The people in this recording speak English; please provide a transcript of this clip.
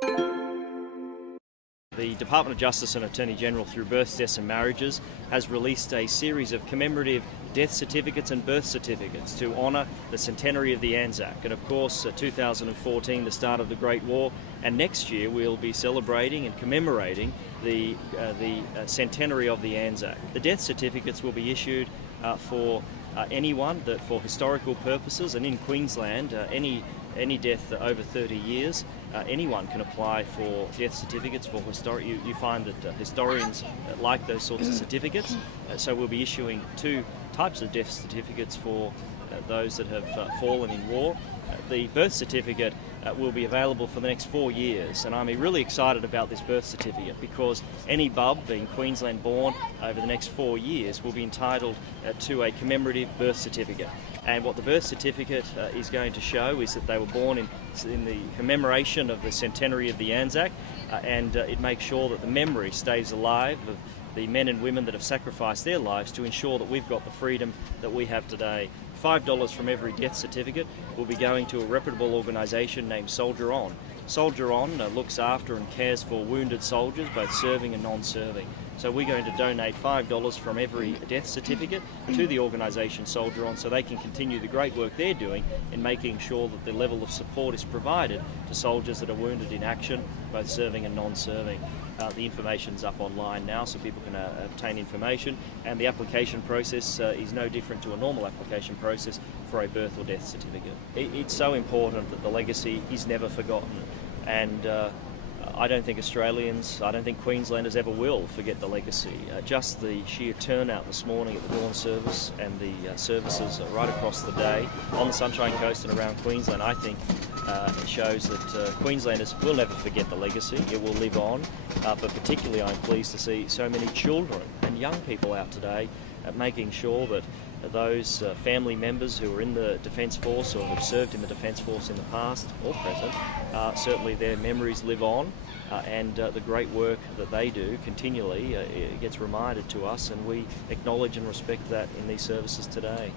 The Department of Justice and Attorney General, through births, deaths and marriages, has released a series of commemorative death certificates and birth certificates to honour the centenary of the Anzac. And of course, 2014, the start of the Great War, and next year we'll be celebrating and commemorating the centenary of the Anzac. The death certificates will be issued for anyone that, for historical purposes, and in Queensland, any death over 30 years, anyone can apply for death certificates for historic. You find that historians like those sorts of certificates, so we'll be issuing two types of death certificates for those that have fallen in war. The birth certificate will be available for the next 4 years, and I'm really excited about this birth certificate because any bub being Queensland born over the next 4 years will be entitled to a commemorative birth certificate. And what the birth certificate is going to show is that they were born in the commemoration of the centenary of the Anzac, and it makes sure that the memory stays alive of the men and women that have sacrificed their lives to ensure that we've got the freedom that we have today. $5 from every death certificate will be going to a reputable organisation named Soldier On. Soldier On looks after and cares for wounded soldiers, both serving and non-serving. So we're going to donate $5 from every death certificate to the organisation Soldier On so they can continue the great work they're doing in making sure that the level of support is provided to soldiers that are wounded in action, both serving and non-serving. The information's up online now so people can obtain information, and the application process is no different to a normal application process for a birth or death certificate. It's so important that the legacy is never forgotten, and I don't think Australians, I don't think Queenslanders ever will forget the legacy. Just the sheer turnout this morning at the dawn service and the services right across the day on the Sunshine Coast and around Queensland, I think it shows that Queenslanders will never forget the legacy. It will live on, but particularly I'm pleased to see so many children and young people out today making sure that those family members who are in the Defence Force or have served in the Defence Force in the past or present, certainly their memories live on, and the great work that they do continually gets reminded to us, and we acknowledge and respect that in these services today.